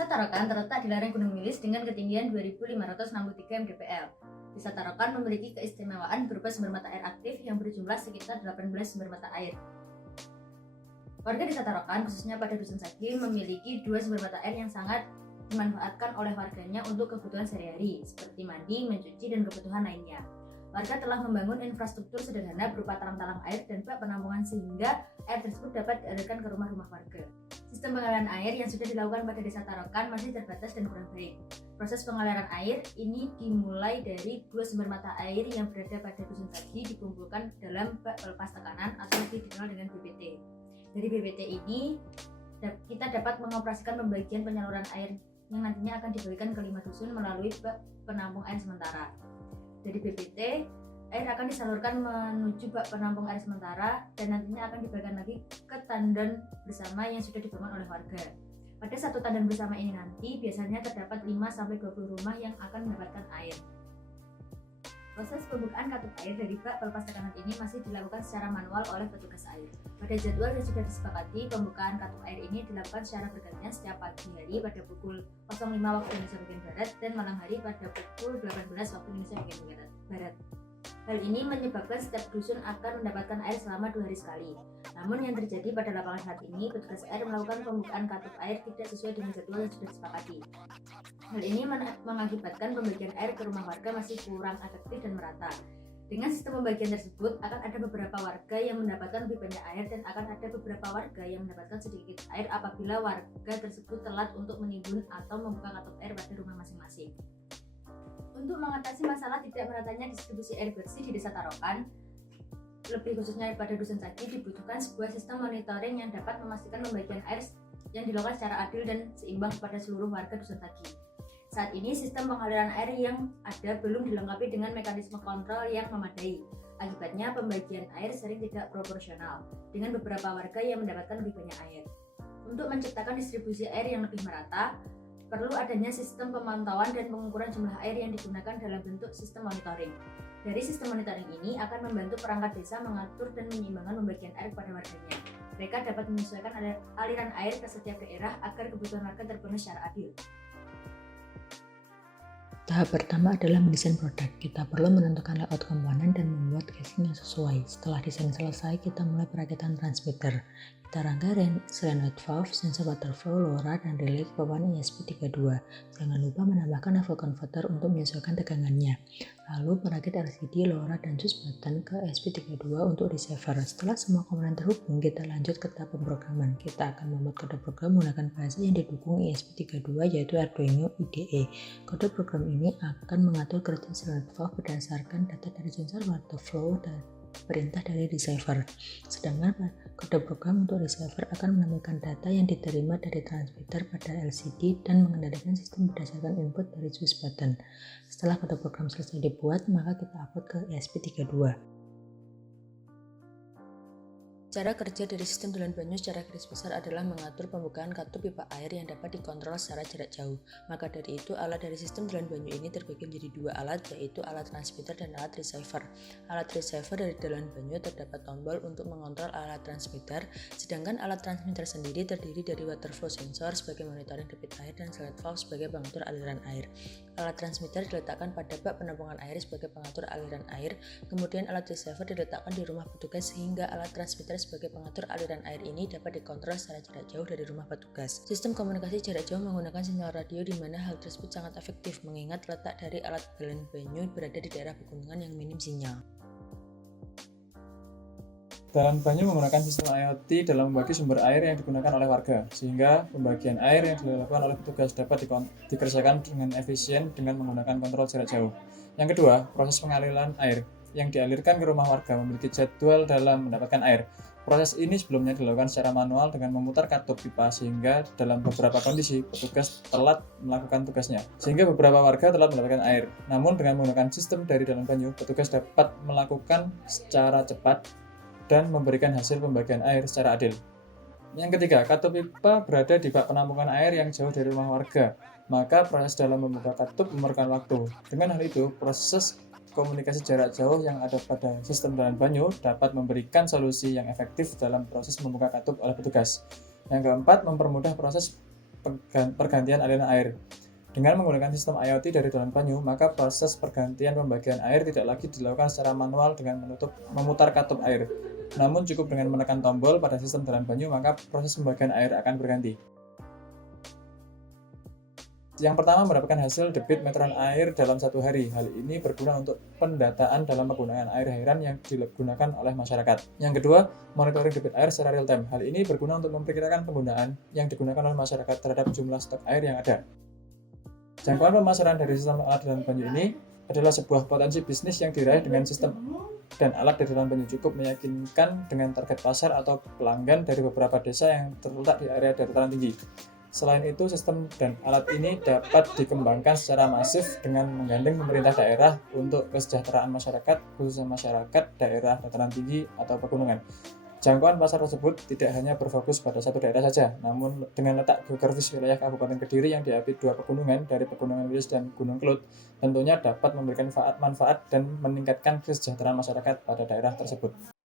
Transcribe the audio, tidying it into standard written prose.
Desa Tarakan terletak di lereng Gunung Wilis dengan ketinggian 2.563 mdpl. Desa Tarakan memiliki keistimewaan berupa sumber mata air aktif yang berjumlah sekitar 18 sumber mata air. Warga Desa Tarakan, khususnya pada Dusun Sagi, memiliki 2 sumber mata air yang sangat dimanfaatkan oleh warganya untuk kebutuhan sehari-hari, seperti mandi, mencuci, dan kebutuhan lainnya. Warga telah membangun infrastruktur sederhana berupa talang-talang air dan bak penampungan sehingga air tersebut dapat dialirkan ke rumah-rumah warga. Sistem pengaliran air yang sudah dilakukan pada Desa Tarakan masih terbatas dan kurang baik. Proses pengaliran air ini dimulai dari 2 sumber mata air yang berada pada Dusun Sagi dikumpulkan dalam bak pelepas tekanan atau dikenal dengan BPT. Dari BPT ini kita dapat mengoperasikan pembagian penyaluran air yang nantinya akan dibagikan ke 5 dusun melalui bak penampung air sementara. Dari BPT, air akan disalurkan menuju bak penampung air sementara dan nantinya akan dibagikan lagi ke tandan bersama yang sudah dibangun oleh warga. Pada satu tandan bersama ini nanti biasanya terdapat 5-20 rumah yang akan mendapatkan air. Proses pembukaan katup air dari bak pelepas tekanan ini masih dilakukan secara manual oleh petugas air. Pada jadwal yang sudah disepakati, pembukaan katup air ini dilakukan secara bergantian setiap pagi hari pada pukul 05 waktu Indonesia bagian Barat dan malam hari pada pukul 18 waktu Indonesia bagian Barat. Hal ini menyebabkan setiap dusun akan mendapatkan air selama 2 hari sekali. Namun yang terjadi pada lapangan saat ini, petugas air melakukan pembukaan katup air tidak sesuai dengan jadwal yang sudah disepakati. Hal ini mengakibatkan pembagian air ke rumah warga masih kurang efektif dan merata. Dengan sistem pembagian tersebut, akan ada beberapa warga yang mendapatkan lebih banyak air dan akan ada beberapa warga yang mendapatkan sedikit air apabila warga tersebut telat untuk menimbun atau membuka katup air pada rumah masing-masing. Untuk mengatasi masalah tidak meratanya distribusi air bersih di Desa Tarakan, lebih khususnya pada Dusun Sagi, dibutuhkan sebuah sistem monitoring yang dapat memastikan pembagian air yang dilakukan secara adil dan seimbang kepada seluruh warga Dusun Sagi. Saat ini sistem pengaliran air yang ada belum dilengkapi dengan mekanisme kontrol yang memadai. Akibatnya pembagian air sering tidak proporsional, dengan beberapa warga yang mendapatkan lebih banyak air. Untuk menciptakan distribusi air yang lebih merata, perlu adanya sistem pemantauan dan pengukuran jumlah air yang digunakan dalam bentuk sistem monitoring. Dari sistem monitoring ini akan membantu perangkat desa mengatur dan menyeimbangkan pembagian air kepada warganya. Mereka dapat menyesuaikan aliran air ke setiap daerah agar kebutuhan warga terpenuhi secara adil. Tahap pertama adalah mendesain produk. Kita perlu menentukan layout komponen dan membuat casing yang sesuai. Setelah desain selesai, kita mulai perakitan transmitter. Kita rangkai selain valve, sensor water flow, LoRa, dan relay ke papan ESP32. Jangan lupa menambahkan level converter untuk menyesuaikan tegangannya. Lalu perakit LCD, LoRa, dan switch button ke ESP32 untuk receiver. Setelah semua komponen terhubung, kita lanjut ke tahap pemrograman. Kita akan membuat kode program menggunakan bahasa yang didukung ESP32 yaitu Arduino IDE. Kode program ini akan mengatur kerja selain valve berdasarkan data dari sensor water flow dan perintah dari receiver. Sedangkan kode program untuk receiver akan menampilkan data yang diterima dari transmitter pada LCD dan mengendalikan sistem berdasarkan input dari switch button. Setelah kode program selesai dibuat, maka kita upload ke ESP32. Cara kerja dari sistem Dulan Banyu secara garis besar adalah mengatur pembukaan katup pipa air yang dapat dikontrol secara jarak jauh. Maka dari itu, alat dari sistem Dulan Banyu ini terbagi menjadi 2 alat, yaitu alat transmitter dan alat receiver. Alat receiver dari Dulan Banyu terdapat tombol untuk mengontrol alat transmitter, sedangkan alat transmitter sendiri terdiri dari water flow sensor sebagai monitoring debit air dan slide valve sebagai pengatur aliran air. Alat transmitter diletakkan pada bak penampungan air sebagai pengatur aliran air, kemudian alat receiver diletakkan di rumah petugas sehingga alat transmitter sebagai pengatur aliran air ini dapat dikontrol secara jarak jauh dari rumah petugas. Sistem komunikasi jarak jauh menggunakan sinyal radio di mana hal tersebut sangat efektif mengingat letak dari alat Dulan Banyu berada di daerah pegunungan yang minim sinyal. Dulan Banyu menggunakan sistem IoT dalam membagi sumber air yang digunakan oleh warga, sehingga pembagian air yang dilakukan oleh petugas dapat dikerjakan dengan efisien dengan menggunakan kontrol jarak jauh. Yang kedua, proses pengaliran air yang dialirkan ke rumah warga memiliki jadwal dalam mendapatkan air. Proses ini sebelumnya dilakukan secara manual dengan memutar katup pipa sehingga dalam beberapa kondisi petugas telat melakukan tugasnya, sehingga beberapa warga telat mendapatkan air. Namun dengan menggunakan sistem dari Dulan Banyu, petugas dapat melakukan secara cepat dan memberikan hasil pembagian air secara adil. Yang ketiga, katup pipa berada di bak penampungan air yang jauh dari rumah warga, maka proses dalam membuka katup memerlukan waktu. Dengan hal itu, proses komunikasi jarak jauh yang ada pada sistem Dulan Banyu dapat memberikan solusi yang efektif dalam proses membuka katup oleh petugas. Yang keempat, mempermudah proses pergantian aliran air. Dengan menggunakan sistem IoT dari dalam banyu, maka proses pergantian pembagian air tidak lagi dilakukan secara manual dengan memutar katup air. Namun cukup dengan menekan tombol pada sistem dalam banyu, maka proses pembagian air akan berganti. Yang pertama, mendapatkan hasil debit meteran air dalam satu hari. Hal ini berguna untuk pendataan dalam penggunaan air hairan yang digunakan oleh masyarakat. Yang kedua, monitoring debit air secara real time. Hal ini berguna untuk memperkirakan penggunaan yang digunakan oleh masyarakat terhadap jumlah stok air yang ada. Jangkauan pemasaran dari sistem alat dalam banyu ini adalah sebuah potensi bisnis yang diraih dengan sistem dan alat dari dalam banyu cukup meyakinkan dengan target pasar atau pelanggan dari beberapa desa yang terletak di area dataran tinggi. Selain itu, sistem dan alat ini dapat dikembangkan secara masif dengan menggandeng pemerintah daerah untuk kesejahteraan masyarakat, khususnya masyarakat daerah dataran tinggi atau pegunungan. Jangkauan pasar tersebut tidak hanya berfokus pada satu daerah saja, namun dengan letak geografis wilayah Kabupaten Kediri yang diapit dua pegunungan dari Pegunungan Wilis dan Gunung Kelut, tentunya dapat memberikan manfaat dan meningkatkan kesejahteraan masyarakat pada daerah tersebut.